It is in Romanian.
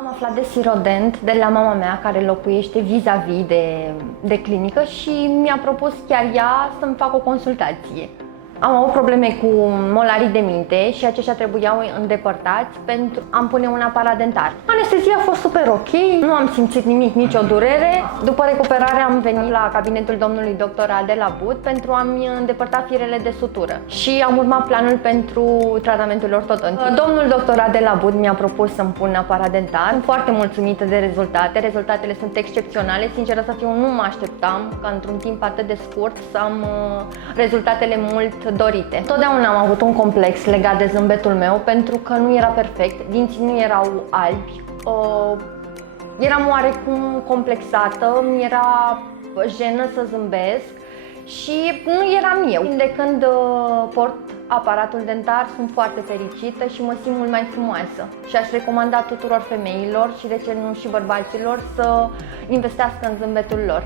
Am aflat de Sirodent de la mama mea, care locuiește vis-a-vis de clinică și mi-a propus chiar ea să-mi fac o consultație. Am avut probleme cu molarii de minte și aceștia trebuiau îndepărtați pentru a-mi pune un aparat dentar. Anestezia a fost super ok, nu am simțit nimic, nicio durere. După recuperare am venit la cabinetul domnului dr. Adela Bud pentru a-mi îndepărta firele de sutură și am urmat planul pentru tratamentul ortodontic. Domnul dr. Adela Bud mi-a propus să-mi pun aparat dentar. Sunt foarte mulțumită de rezultate, rezultatele sunt excepționale. Sinceră să fiu, nu mă așteptam ca într-un timp atât de scurt să am rezultatele mult dorite. Totdeauna am avut un complex legat de zâmbetul meu pentru că nu era perfect, dinții nu erau albi, eram oarecum complexată, mi era jenă să zâmbesc și nu eram eu. De când port aparatul dentar sunt foarte fericită și mă simt mult mai frumoasă și aș recomanda tuturor femeilor și de ce nu și bărbaților să investească în zâmbetul lor.